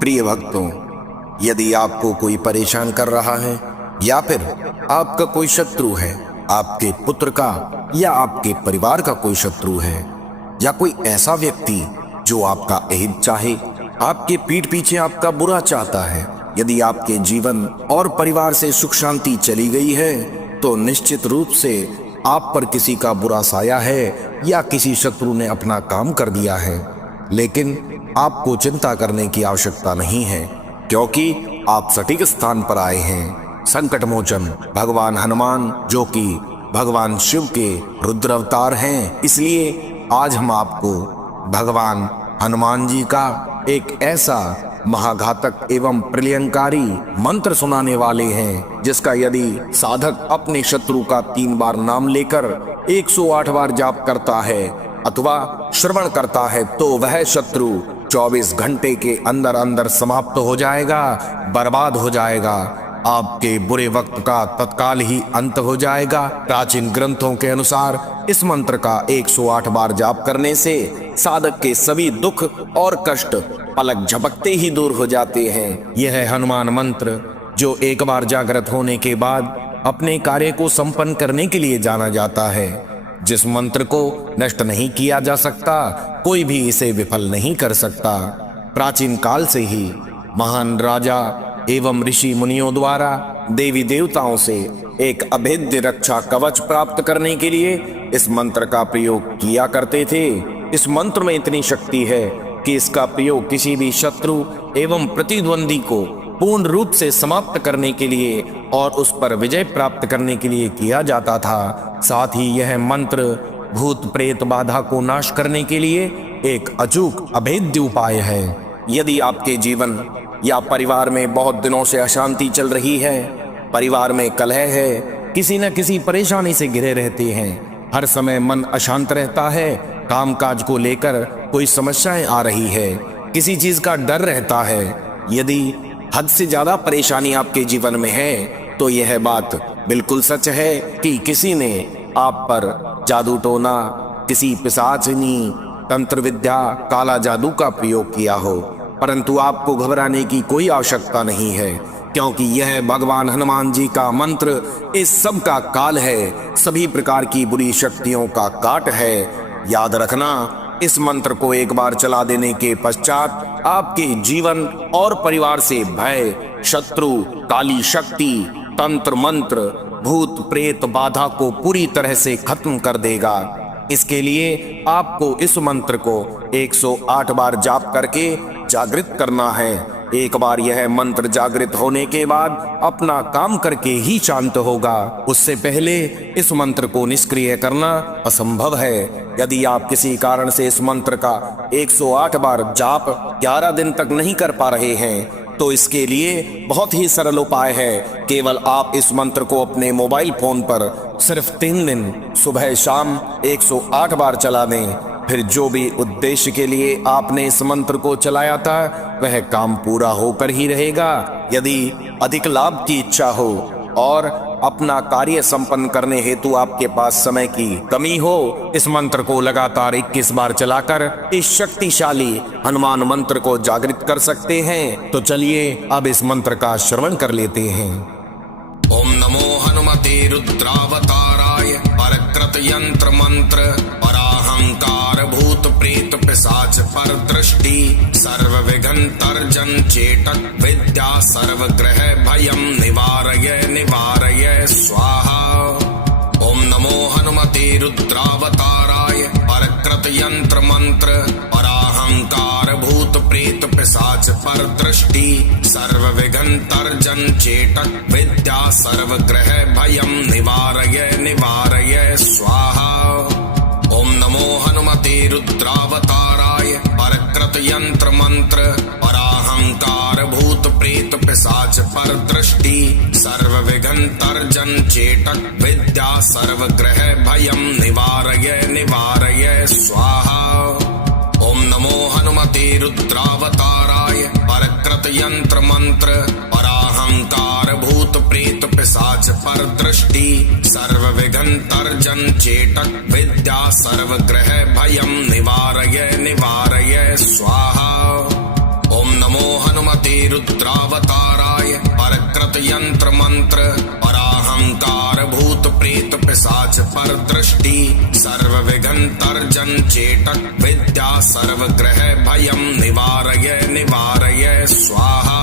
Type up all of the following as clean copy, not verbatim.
प्रिय भक्तों, यदि आपको कोई परेशान कर रहा है या फिर आपका कोई शत्रु है, आपके पुत्र का या आपके परिवार का कोई शत्रु है, या कोई ऐसा व्यक्ति जो आपका अहित चाहे, आपके पीठ पीछे आपका बुरा चाहता है, यदि आपके जीवन और परिवार से सुख शांति चली गई है तो निश्चित रूप से आप पर किसी का बुरा साया है या किसी शत्रु ने अपना काम कर दिया है। लेकिन आपको चिंता करने की आवश्यकता नहीं है, क्योंकि आप सटीक स्थान पर आए हैं। संकट मोचन भगवान हनुमान, जो कि भगवान शिव के रुद्र अवतार हैं, इसलिए आज हम आपको भगवान हनुमान जी का एक ऐसा महाघातक एवं प्रलयंकारी मंत्र सुनाने वाले हैं, जिसका यदि साधक अपने शत्रु का 3 बार नाम लेकर 108 बार जाप करता है अथवा श्रवण करता है तो वह शत्रु 24 घंटे के अंदर अंदर समाप्त हो जाएगा, बर्बाद हो जाएगा। आपके बुरे वक्त का तत्काल ही अंत हो जाएगा। प्राचीन ग्रंथों के अनुसार इस मंत्र का 108 बार जाप करने से साधक के सभी दुख और कष्ट पलक झपकते ही दूर हो जाते हैं। यह है हनुमान मंत्र, जो एक बार जागृत होने के बाद अपने कार्य को संपन्न करने के लिए जाना जाता है। जिस मंत्र को नष्ट नहीं किया जा सकता, कोई भी इसे विफल नहीं कर सकता। प्राचीन काल से ही महान राजा एवं ऋषि मुनियों द्वारा देवी देवताओं से एक अभेद्य रक्षा कवच प्राप्त करने के लिए इस मंत्र का प्रयोग किया करते थे। इस मंत्र में इतनी शक्ति है कि इसका प्रयोग किसी भी शत्रु एवं प्रतिद्वंदी को पूर्ण रूप से समाप्त करने के लिए और उस पर विजय प्राप्त करने के लिए किया जाता था। साथ ही यह मंत्र भूत प्रेत बाधा को नाश करने के लिए एक अचूक अभेद्य उपाय है। यदि आपके जीवन या परिवार में बहुत दिनों से अशांति चल रही है, परिवार में कलह है, किसी न किसी परेशानी से घिरे रहते हैं, हर समय मन अशांत रहता है, कामकाज को लेकर कोई समस्याएं आ रही है, किसी चीज का डर रहता है, यदि हद से ज्यादा परेशानी आपके जीवन में है तो यह बात बिल्कुल सच है कि किसी ने आप पर जादू टोना, किसी पिशाचनी तंत्र विद्या, काला जादू का प्रयोग किया हो। परंतु आपको घबराने की कोई आवश्यकता नहीं है, क्योंकि यह भगवान हनुमान जी का मंत्र इस सब का काल है, सभी प्रकार की बुरी शक्तियों का काट है। याद रखना, इस मंत्र को एक बार चला देने के पश्चात आपके जीवन और परिवार से भय, शत्रु, काली शक्ति, तंत्र मंत्र, भूत प्रेत बाधा को पूरी तरह से खत्म कर देगा। इसके लिए आपको इस मंत्र को 108 बार जाप करके जागृत करना है। एक बार यह मंत्र जागृत होने के बाद अपना काम करके ही शांत होगा। उससे पहले इस मंत्र को निष्क्रिय करना असंभव है। यदि आप किसी कारण से इस मंत्र का 108 बार जाप 11 दिन तक नहीं कर पा रहे हैं तो इसके लिए बहुत ही सरल उपाय है। केवल आप इस मंत्र को अपने मोबाइल फोन पर सिर्फ 3 दिन सुबह शाम 108 बार चला दें। फिर जो भी उद्देश्य के लिए आपने इस मंत्र को चलाया था वह काम पूरा होकर ही रहेगा। यदि अधिक लाभ की इच्छा हो और अपना कार्य संपन्न करने हेतु आपके पास समय की कमी हो, इस मंत्र को लगातार 21 बार चलाकर इस शक्तिशाली हनुमान मंत्र को जागृत कर सकते हैं। तो चलिए अब इस मंत्र का श्रवण कर लेते हैं। ओम नमो हनुमते रुद्रावताराय परकृत यंत्र मंत्र पराहंकार भूत प्रेत पिशाच पर दृष्टि सर्व विघ्न तर्जन चेटक विद्या सर्व ग्रह भयम निवारय निवारय स्वाहा। ओम नमो हनुमते रुद्रावताराय परकृत यंत्र मंत्र पराहंकार भूत प्रेत पिशाच पर दृष्टि सर्व विघ्न तर्जन चेटक विद्या सर्व ग्रह भयम निवारय निवारय स्वाहा। ओम नमो हनुमते रुद्रावताराय परकृत यंत्र मंत्र पराहंकार भूत प्रेत पिशाच पर दृष्टि सर्व विघ्न तर्जन चेटक विद्या सर्व ग्रह भयम निवारय निवारय स्वाहा। ओम नमो हनुमते रुद्रावताराय परकृत यंत्र मंत्र पराहंकार भूत प्रेत पिशाच पर दृष्टि सर्व विघ्न तर्जन चेटक विद्या सर्व ग्रह भयम निवारय निवारय स्वाहा। ओम नमो हनुमते रुद्रावताराय परकृत यंत्र मंत्र पराहंकार भूत प्रेत पिशाच पर दृष्टि सर्व विघ्न तर्जन चेटक विद्या सर्व ग्रह भयं निवारय निवारय स्वाहा।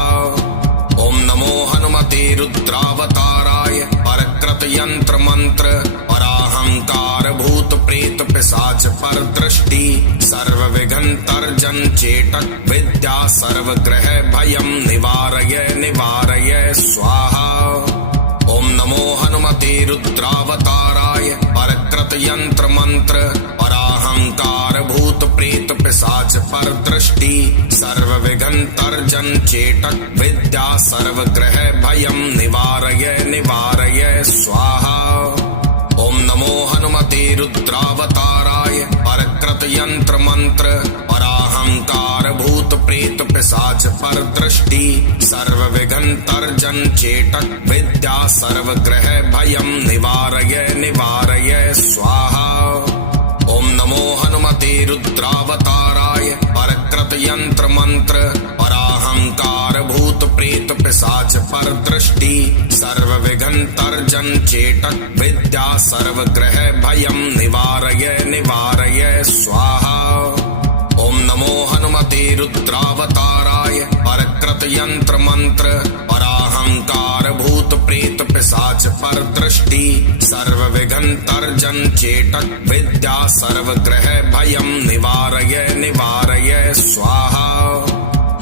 ओम नमो हनुमते रुद्रावताराय परकृत यंत्र मंत्र पराहंकार भूत प्रेत पिशाच पर दृष्टि सर्व विघ्न तर्जन चेटक विद्या सर्व ग्रह भयं निवारय निवारय स्वाहा। ओम नमो हनुमते रुद्रावताराय परकृत यंत्र मंत्र पराहंकार भूत प्रेत पिशाच पर दृष्टि सर्व विघ्न तर्जन चेटक विद्या सर्व ग्रह भयं निवारय निवारय स्वाहा। ओम नमो हनुमते रुद्रावताराय परकृत यंत्र मंत्र पराहंकार भूत प्रेत पिशाच पर दृष्टि सर्व विघ्न तर्जन चेटक विद्या सर्व ग्रह भयं निवारय निवारय स्वाहा। ओम नमो हनुमते रुद्रावताराय परकृत यंत्र मंत्र पराहंकार भूत प्रेत पिशाच पर दृष्टि सर्व विघ्न तर्जन चेटक विद्या सर्व ग्रह भयं निवारय निवारय स्वाहा। ओम नमो हनुमते रुद्रावताराय परकृत यंत्र मंत्र पराहंकार भूत प्रेत पिशाच पर दृष्टि सर्व विघ्न तर्जन चेटक विद्या सर्व ग्रह भयं निवारय निवारय स्वाहा।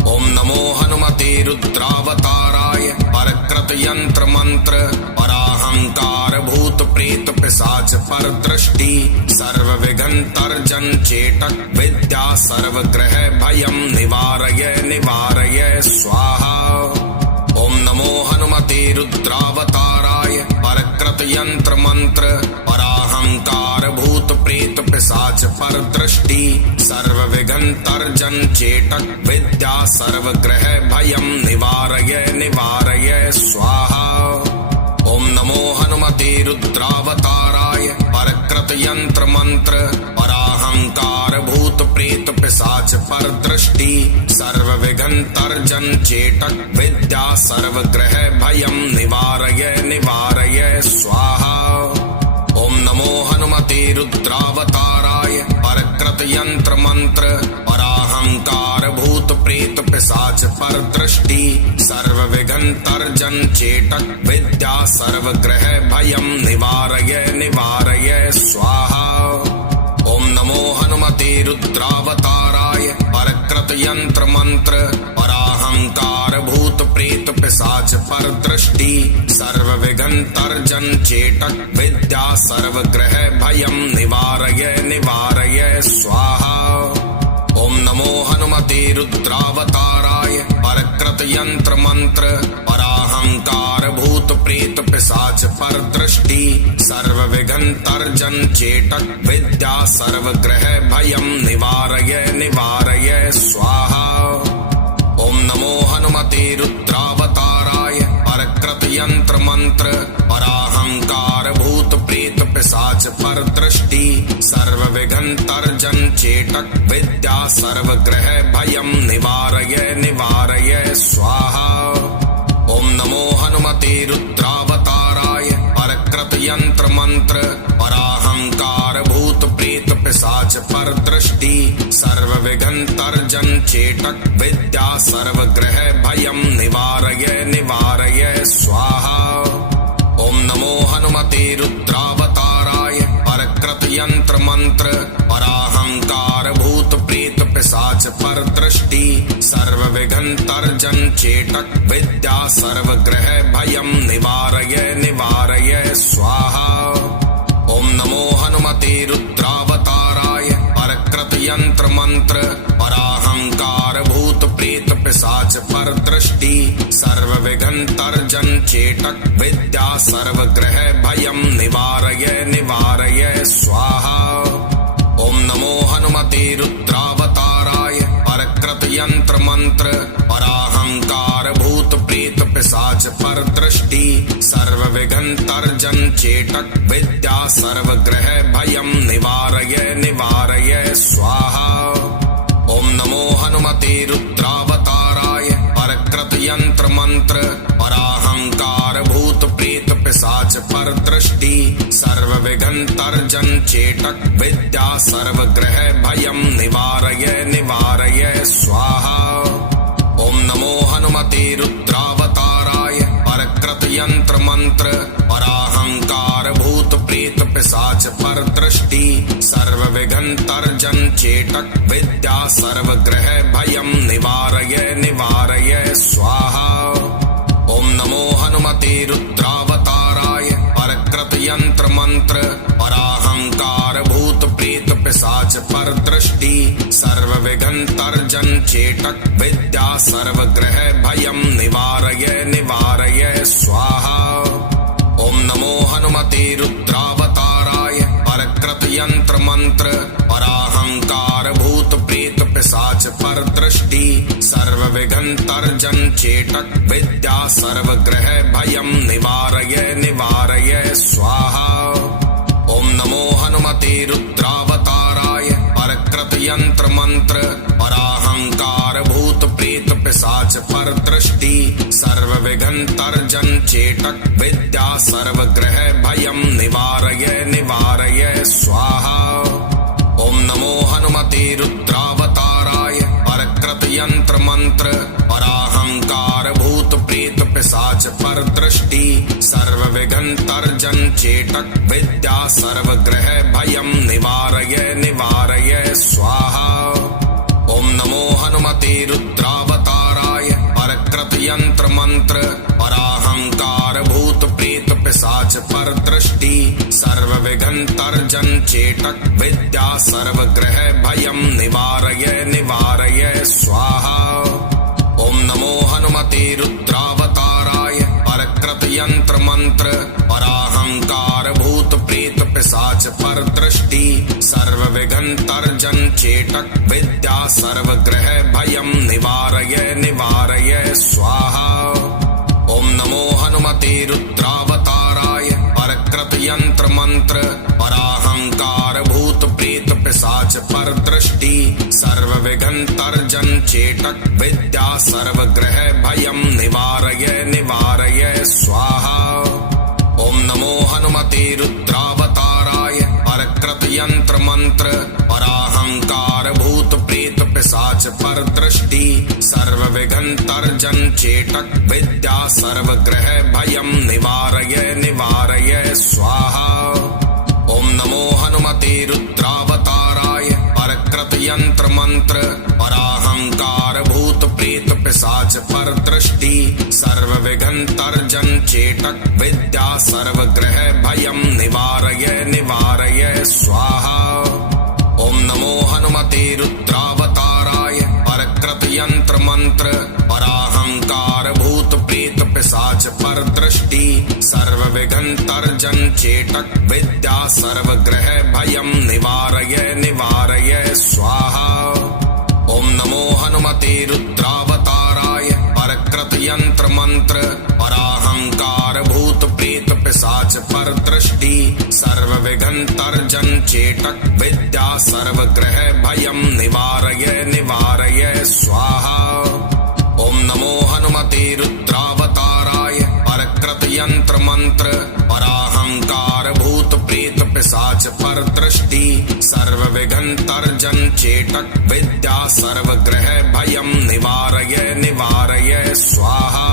ओम नमो हनुमते रुद्रावताराय परकृत यंत्र मंत्र पराहंकार भूत प्रेत पिशाच पर दृष्टि सर्व विघ्न तर्जन चेटक विद्या सर्व ग्रह भयं निवारय निवारय स्वाहा। ओम नमो हनुमते रुद्रावताराय परकृत यंत्र मंत्र पराहंकार भूत प्रेत पिशाच पर दृष्टि सर्व विघ्न तर्जन चेटक विद्या सर्व ग्रह भयं निवारय निवारय स्वाहा। ओम नमो हनुमते रुद्रावताराय परकृत यंत्र मंत्र पराहंकार भूत प्रेत पिशाच पर दृष्टि सर्व विघ्न तर्जन चेटक विद्या सर्व ग्रह भयं निवारय निवारय स्वाहा। ओम नमो हनुमते रुद्रावताराय परकृत यंत्र मंत्र पराहंकार भूत प्रेत पिशाच पर दृष्टि सर्व विघ्न तर्जन चेटक विद्या सर्व ग्रह भयं निवारय निवारय स्वाहा। ओम नमो हनुमते रुद्रावताराय परकृत यंत्र मंत्र पराहंकार भूत प्रेत पिशाच पर दृष्टि सर्व विघ्न तर्जन चेटक विद्या सर्व ग्रह भयं निवारय निवारय स्वाहा। ओम नमो हनुमते रुद्रावताराय परकृत यंत्र मंत्र पराहंकार भूत प्रेत पिशाच पर दृष्टि सर्व विघ्न तर्जन चेटक विद्या सर्व ग्रह भयं निवारय निवारय स्वाहा। ओम नमो हनुमते रुद्रावताराय परकृत यंत्र मंत्र पराहंकार भूत प्रेत पिशाच पर दृष्टि सर्व विघ्न तर्जन चेटक विद्या सर्व ग्रह भयं निवारय निवारय स्वाहा। ओम नमो हनुमते रुद्रावताराय परकृत यंत्र मंत्र पराहंकार भूत प्रेत पिशाच पर दृष्टि सर्व विघ्न तर्जन चेटक विद्या सर्व ग्रह भयं निवारय निवारय स्वाहा। ओम नमो हनुमते रुद्रावताराय परकृत यंत्र मंत्र पराहंकार भूत प्रेत पिशाच पर दृष्टि सर्व विघ्न तर्जन चेटक विद्या सर्व ग्रह भयं निवारय निवारय स्वाहा। ओम नमो हनुमते रुद्रावताराय परकृत यंत्र मंत्र पराहंकार भूत प्रेत पिशाच पर दृष्टि सर्व विघ्न तर्जन चेटक विद्या सर्व ग्रह भयं निवारय निवारय स्वाहा। ओम नमो हनुमते रुद्रावताराय परकृत यंत्र मंत्र पराहंकार भूत प्रेत पिशाच पर दृष्टि सर्व विघ्न तर्जन चेटक विद्या सर्व ग्रह भयं निवारय निवारय स्वाहा। ओम नमो हनुमते रुद्रावताराय परकृत सर्वविघ्नतर्जन चेटक विद्या सर्वग्रह भयं निवारय निवारय स्वाहा। ओम नमो हनुमते रुद्रावताराय परकृत यंत्र मंत्र पराहंकार भूत प्रेत पिशाच पर दृष्टि सर्वविघ्नतर्जन चेटक विद्या सर्वग्रह भयं निवारय निवारय स्वाहा। ओम नमो हनुमते रुद्रावताराय परकृत यंत्र मंत्र पराहंकार भूत प्रेत पिशाच पर दृष्टि सर्वविघ्नतर्जन चेटक विद्या सर्वग्रह भयं निवारय निवारय स्वाहा। ओम नमो हनुमते रुद्रावताराय परकृत यंत्र मंत्र पराहंकार भूत प्रेत पिशाच पर दृष्टि सर्वविघ्नतर्जन चेटक विद्या सर्वग्रह भयं निवारय निवारय स्वाहा। ओम नमो हनुमते रुद्रावताराय परकृत यंत्र मंत्र पराहंकार भूत प्रेत पिशाच पर दृष्टि सर्वविघ्नतर्जन चेटक विद्या सर्वग्रह भयं निवारय निवारय स्वाहा। ओम नमो हनुमते रुद्रावताराय परकृत यंत्र मंत्र पराहंकार भूत प्रेत पिशाच पर दृष्टि सर्वविघ्नतर्जन चेटक विद्या सर्वग्रह भयं निवारय निवारय स्वाहा। ओम नमो हनुमते रुद्रावताराय परकृत यंत्र मंत्र पराहंकार भूत प्रेत पिशाच पर दृष्टि सर्वविघ्नतर्जन चेटक विद्या सर्वग्रह भयं निवारय निवारय स्वाहा। ओम नमो हनुमते रुद्रावताराय परकृत यंत्र मंत्र पराहंकार भूत प्रेत पिशाच पर दृष्टि सर्वविघ्नतर्जन चेटक विद्या सर्वग्रह भयं निवारय निवारय स्वाहा। ओम नमो हनुमते रुद्रावताराय परकृत यंत्र मंत्र पराहंकार भूत प्रेत पिशाच पर दृष्टि सर्वविघ्नतर्जन चेटक विद्या सर्वग्रह भयं निवारय निवारय स्वाहा। ओम नमो हनुमते रुद्रावताराय परकृत यंत्र मंत्र पराहंकार भूत प्रेत पिशाच पर दृष्टि सर्वविघ्नतर्जन चेटक विद्या सर्वग्रह भयं निवारय निवारय स्वाहा। ओम नमो हनुमते रुद्रावताराय परकृत यंत्र मंत्र पराहंकार भूत प्रेत पिशाच पर दृष्टि सर्वविघ्नतर्जन चेटक विद्या सर्वग्रह भयं निवारय निवारय स्वाहा। ओम नमो हनुमते रुद्रावताराय परकृत यंत्र मंत्र पराहंकार भूत प्रेत पिशाच पर दृष्टि सर्वविघ्नतर्जन चेटक विद्या सर्वग्रह भयं निवारय निवारय स्वाहा। ओम नमो हनुमते रुद्रावताराय परकृत यंत्र मंत्र पराहंकार भूत प्रेत पिशाच पर दृष्टि सर्वविघ्नतर्जन चेटक विद्या सर्वग्रह भयं निवारय निवारय स्वाहा। ओम नमो हनुमते रुद्रावताराय परकृत यंत्र मंत्र पराहंकार भूत प्रेत पिशाच पर दृष्टि सर्वविघ्नतर्जन चेटक विद्या सर्वग्रह भयं निवारय निवारय स्वाहा।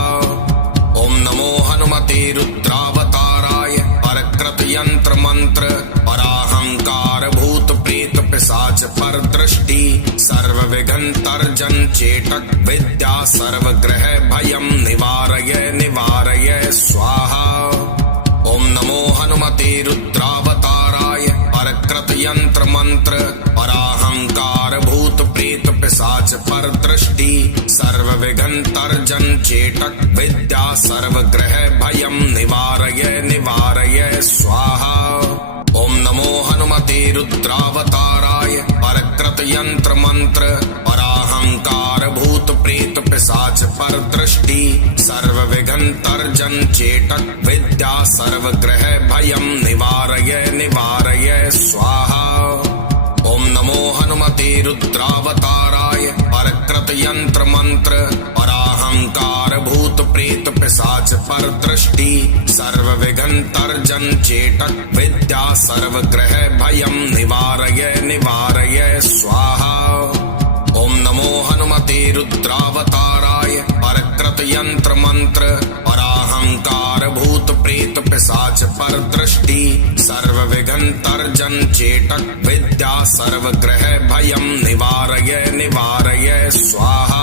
ओम नमो हनुमते रुद्रावताराय परकृत यंत्र मंत्र पराहंकार भूत प्रेत पिशाच पर दृष्टि सर्वविघ्नतर्जन चेटक विद्या सर्वग्रह भयं निवारय निवारय स्वाहा। ओम नमो हनुमते रुद्रावताराय परकृत यंत्र मंत्र पराहंकार भूत प्रेत पिशाच पर दृष्टि सर्वविघ्नतर्जन चेटक विद्या सर्वग्रह भयं निवारय निवारय स्वाहा। ओम नमो हनुमते रुद्रावताराय परकृत यंत्र मंत्र पराहंकार भूत प्रेत पिशाच पर दृष्टि सर्वविघ्नतर्जन चेटक विद्या सर्वग्रह भयं निवारय निवारय स्वाहा। ओम नमो हनुमते रुद्रावताराय परकृत यंत्र मंत्र पराहंकार भूत प्रेत पिशाच पर दृष्टि सर्व विघ्न तर्जन चेटक विद्या सर्वग्रह भयं निवारय निवारय स्वाहा। ओम नमो हनुमते रुद्रावताराय परकृत यंत्र मंत्र पराहंकार भूत प्रेत पिशाच पर दृष्टि सर्व विघ्न तर्जन चेटक विद्या सर्वग्रह भयं निवारय निवारय स्वाहा।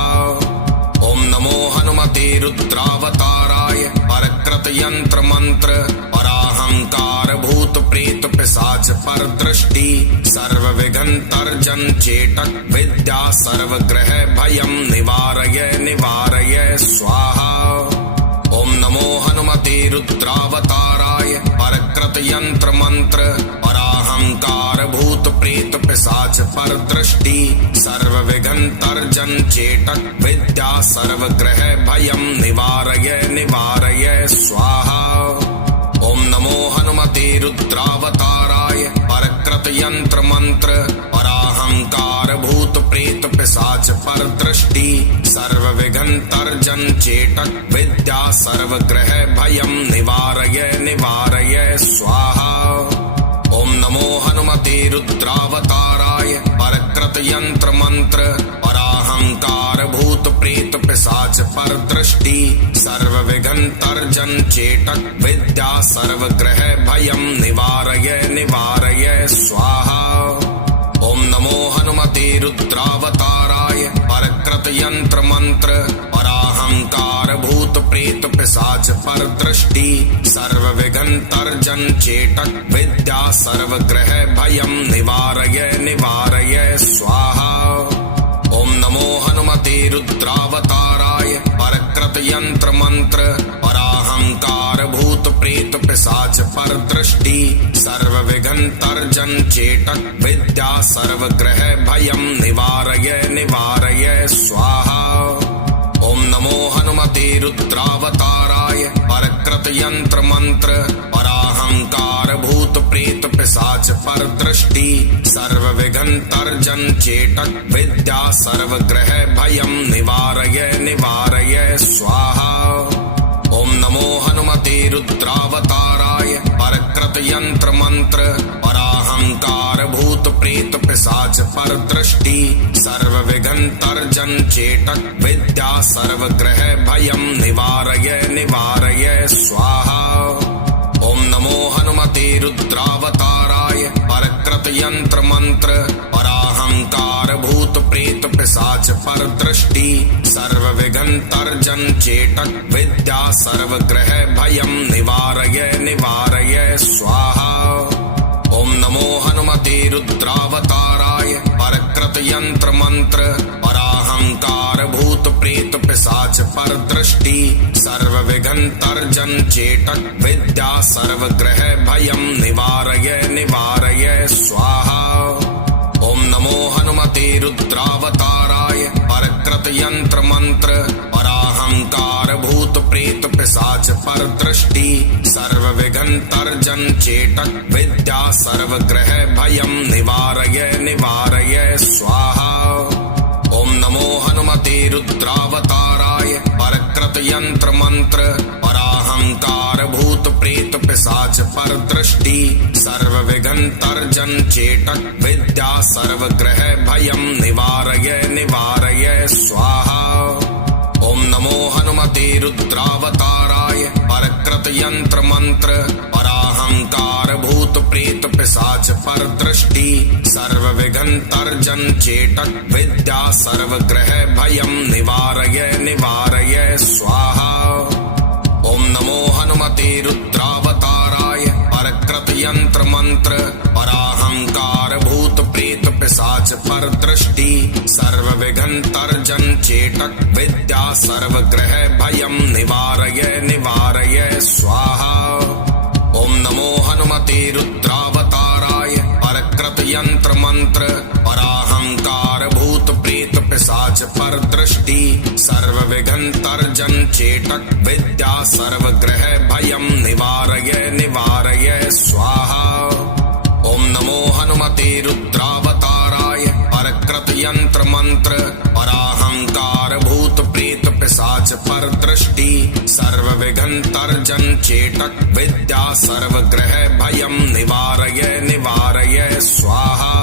ओम नमो हनुमते रुद्रावताराय परकृत यंत्र मंत्र पराहंकार भूत प्रेत पिशाच पर दृष्टि सर्व विघ्न तर्जन चेटक विद्या सर्वग्रह भयं निवारय निवारय स्वाहा। ओम नमो हनुमते रुद्रावताराय परकृत यंत्र मंत्र पराहंकार भूत प्रेत पिशाच पर दृष्टि सर्व विघ्न तर्जन चेटक विद्या सर्वग्रह भयं निवारय निवारय स्वाहा। ओम नमो हनुमते रुद्रावताराय परकृत यंत्र मंत्र पराहंकार भूत प्रेत पिशाच पर दृष्टि सर्व विघ्न तर्जन चेटक विद्या सर्वग्रह भयं निवारय निवारय स्वाहा। ओम नमो हनुमते रुद्रावताराय परकृत यंत्र मंत्र पराहंकार भूत प्रेत पिशाच पर दृष्टि सर्व विघ्न तर्जन चेटक विद्या सर्वग्रह भयं निवारय निवारय स्वाहा। ओम नमो हनुमते रुद्रावताराय परकृत यंत्र मंत्र पराहंकार भूत प्रेत पिशाच पर दृष्टि सर्व विघ्न तर्जन चेटक विद्या सर्वग्रह भयं निवारय निवारय स्वाहा। ओम नमो हनुमते रुद्रावताराय परकृत यंत्र मंत्र पराहंकार भूत प्रेत पिशाच पर दृष्टि सर्व विघ्न तर्जन चेटक विद्या सर्वग्रह भयं निवारय निवारय स्वाहा। ओम नमो हनुमते रुद्रावताराय परकृत यंत्र मंत्र पराहंकार भूत प्रेत पिशाच पर दृष्टि सर्व विघ्न तर्जन चेटक विद्या सर्वग्रह भयं निवारय निवारय स्वाहा। ओम नमो हनुमते रुद्रावताराय परकृत यंत्र मंत्र पराहंकार भूत प्रेत पिशाच पर दृष्टि सर्व विघ्न तर्जन चेटक विद्या सर्वग्रह भयं निवारय निवारय स्वाहा। ओम नमो हनुमते रुद्रावताराय परकृत यंत्र मंत्र पराहंकार भूत प्रेत पिशाच पर दृष्टि सर्व विघ्न तर्जन चेटक विद्या सर्वग्रह भयं निवारय निवारय स्वाहा। ओम नमो हनुमते रुद्रावताराय परकृत यंत्र मंत्र पराहंकार भूत प्रेत पिशाच पर दृष्टि सर्व विघ्न तर्जन चेटक विद्या सर्वग्रह भयं निवारय निवारय स्वाहा। ओम नमो हनुमते रुद्रावताराय परकृत यंत्र मंत्र पराहंकार भूत प्रेत पिशाच पर दृष्टि सर्व विघ्न तर्जन चेटक विद्या सर्वग्रह भयं निवारय निवारय स्वाहा। ओम नमो हनुमते रुद्रावताराय परकृत यंत्र मंत्र पराहंकार भूत प्रेत पिशाच पर दृष्टि सर्व विघ्न तर्जन चेटक विद्या सर्वग्रह भयं निवारय निवारय स्वाहा। ओम नमो हनुमते रुद्रावताराय परकृत यंत्र मंत्र पराहंकार भूत प्रेत पिशाच पर दृष्टि सर्व विघ्न तर्जन चेटक विद्या सर्वग्रह भयं निवारय निवारय स्वाहा। ओम नमो हनुमते रुद्रावताराय परकृत यंत्र मंत्र पराहंकार भूत प्रेत पिशाच पर दृष्टि सर्व विघ्न तर्जन चेटक विद्या सर्वग्रह भयं निवारय निवारय स्वाहा। ओम नमो हनुमते रुद्रावताराय परकृत यंत्र मंत्र पराहंकार भूत प्रेत पिशाच पर दृष्टि सर्व विघ्न तर्जन चेटक विद्या सर्वग्रह भयं निवारय निवारय स्वाहा। ओम नमो हनुमते रुद्रावताराय परकृत यंत्र मंत्र पराहंकार भूत प्रेत पिशाच पिशाच पर दृष्टि सर्वविघ्नतर्जन चेटक विद्या सर्वग्रह भयं निवारय निवारय स्वाहा।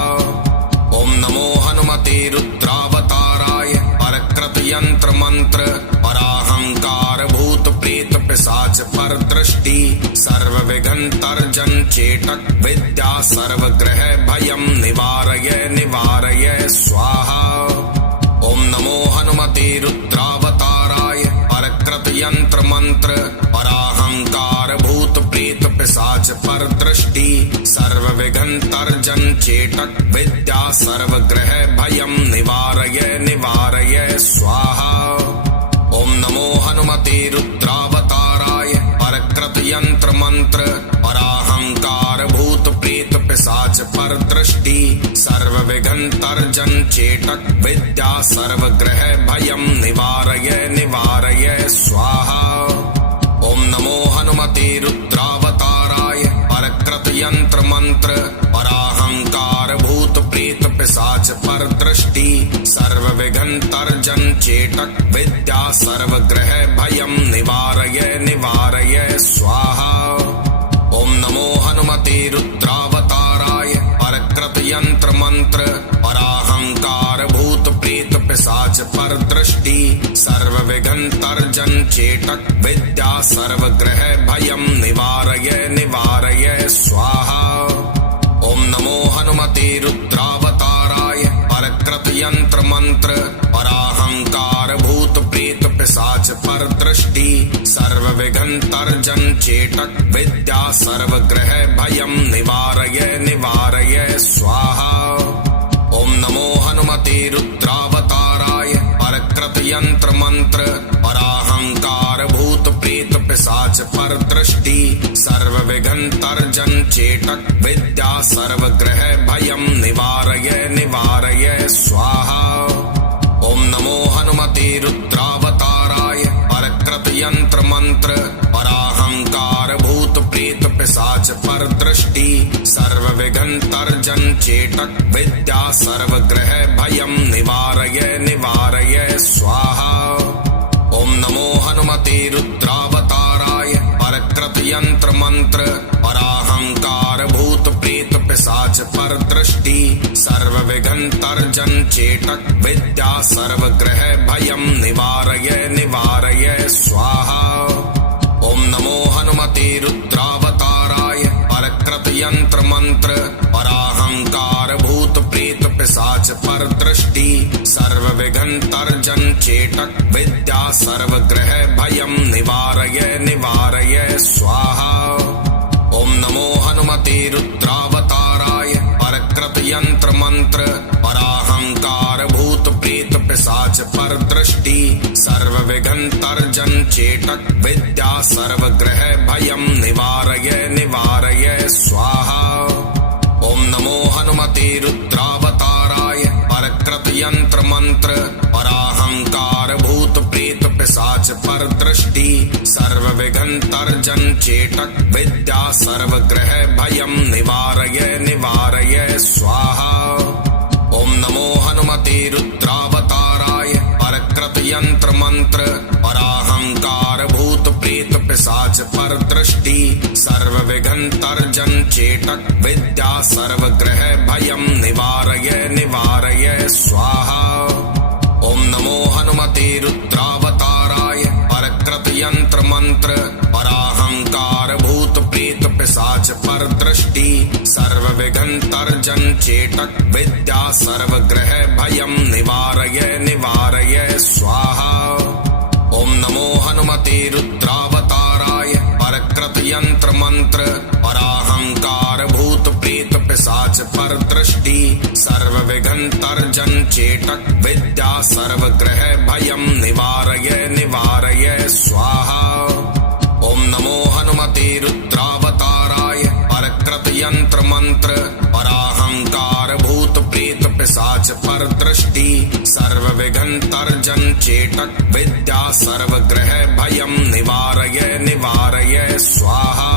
ओम नमो हनुमते रुद्रावताराय परकृत यंत्र मंत्र पराहंकार भूत प्रेत पिशाच पर दृष्टि सर्वविघ्नतर्जन चेटक विद्या सर्वग्रह भयं निवारय निवारय स्वाहा। ओम नमो हनुमते रुद्रावताराय परकृत यंत्र मंत्र पराहंकार भूत प्रेत पिशाच पर दृष्टि सर्वविघ्नतर्जन चेटक विद्या सर्वग्रह भयं निवारय निवारय स्वाहा। ओम नमो हनुमते रुद्रावताराय परकृत यंत्र मंत्र पराहंकार भूत प्रेत पिशाच पर दृष्टि सर्वविघ्नतर्जन चेटक विद्या सर्वग्रह भयं निवारय निवारय स्वाहा। ओम नमो हनुमते रुद्रावताराय परकृत यंत्र मंत्र पराहंकार भूत प्रेत पिशाच पर दृष्टि सर्वविघ्नतर्जन चेटक विद्या सर्वग्रह भयं निवारय निवारय स्वाहा। ओम नमो हनुमते रुद्रावताराय परकृत यंत्र मंत्र पराहंकार भूत प्रेत पिशाच पर दृष्टि सर्वविघ्नतर्जन चेटक विद्या सर्वग्रह भयं निवारय निवारय स्वाहा। ओम नमो हनुमते रुद्रावताराय परकृत यंत्र मंत्र पराहंकार भूत प्रेत पिशाच पर दृष्टि सर्वविघ्नतर्जन चेटक विद्या सर्वग्रह भयं निवारय निवारय स्वाहा। ओम नमो हनुमते रुद्रावताराय परकृत यंत्र मंत्र पराहंकार भूत प्रेत पिशाच पर दृष्टि सर्वविघ्नतर्जन चेटक विद्या सर्वग्रह भयं निवारय निवारय स्वाहा। ओम नमो हनुमते रुद्रावताराय परकृत यंत्र मंत्र पराहंकार भूत प्रेत पिशाच पर दृष्टि सर्वविघ्नतर्जन चेटक विद्या सर्वग्रह भयं निवारय निवारय स्वाहा। ओम नमो हनुमते रुद्रावताराय परकृत यंत्र मंत्र पराहंकार भूत प्रेत पिशाच पर दृष्टि सर्वविघ्नतर्जन चेटक विद्या सर्वग्रह भयं निवारय निवारय स्वाहा। ओम नमो हनुमते रुद्रावताराय परकृत यंत्र मंत्र पराहंकार भूत प्रेत पिशाच पर दृष्टि सर्वविघ्नतर्जन चेटक विद्या सर्वग्रह भयं निवारय निवारय स्वाहा। ओम नमो हनुमते रुद्रावताराय परकृत यंत्र मंत्र पराहंकार भूत प्रेत पिशाच पर दृष्टि सर्वविघ्नतर्जन चेटक विद्या सर्वग्रह भयं निवारय निवारय स्वाहा। ओम नमो हनुमते रुद्रावताराय परकृत यंत्र मंत्र पराहंकार भूत प्रेत पिशाच पर दृष्टि सर्वविघ्नतर्जन चेटक विद्या सर्वग्रह भयं निवारय निवारय स्वाहा। ओम नमो हनुमते रुद्रावताराय परकृत यंत्र मंत्र पराहंकार भूत प्रेत पिशाच पर दृष्टि सर्वविघ्नतर्जन चेटक विद्या सर्वग्रह भयं निवारय निवारय स्वाहा। ओम नमो हनुमते रुद्रावताराय परकृत यंत्र मंत्र पराहंकार भूत प्रेत पिशाच पर दृष्टि सर्वविघ्नतर्जन चेटक विद्या सर्वग्रह भयं निवारय निवारय स्वाहा। ओम नमो हनुमते रुद्रावताराय परकृत यंत्र मंत्र पराहंकार भूत प्रेत पिशाच पर दृष्टि सर्वविघ्नतर्जन चेटक विद्या सर्वग्रह भयं निवारय निवारय स्वाहा। ओम नमो हनुमते रुद्रावताराय परकृत यंत्र मंत्र पराहंकार भूत प्रेत पिशाच पर दृष्टि सर्वविघ्नतर्जन चेटक विद्या सर्वग्रह भयं निवारय निवारय स्वाहा।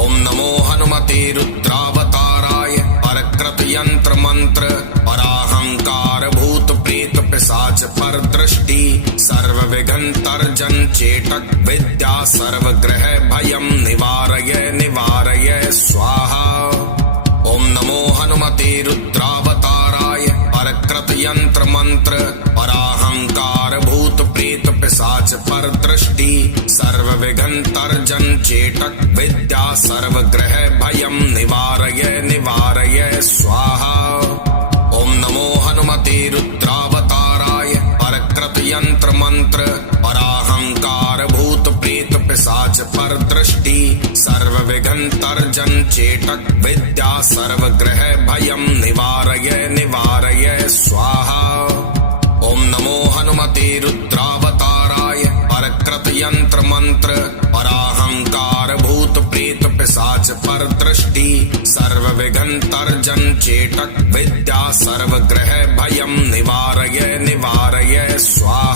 ओम नमो हनुमते रुद्रावताराय परकृत यंत्र मंत्र पराहंकार भूत प्रेत पिशाच पर दृष्टि सर्वविघ्नतर्जन सर्वग्रह भयं निवारय निवारय स्वाहा। ओम नमो हनुमते रुद्रावताराय परकृत यंत्र मंत्र पराहंकार भूत प्रेत पिशाच पर दृष्टि सर्व विघ्न तर्जन चेटक विद्या सर्वग्रह भयं निवारय निवारय स्वाहा। ओम नमो हनुमते रुद्रावताराय परकृत यंत्र मंत्र पराहंकार भूत प्रेत पिशाच पर दृष्टि सर्व विघ्न तर्जन चेटक विद्या सर्वग्रह भयं निवारय निवारय स्वाहा। ओम नमो हनुमते रुद्रावताराय परकृत यंत्र मंत्र पराहंकार भूत प्रेत पिशाच पर दृष्टि सर्व विघ्न तर्जन चेटक विद्या सर्वग्रह भयं निवारय निवारय स्वाहा।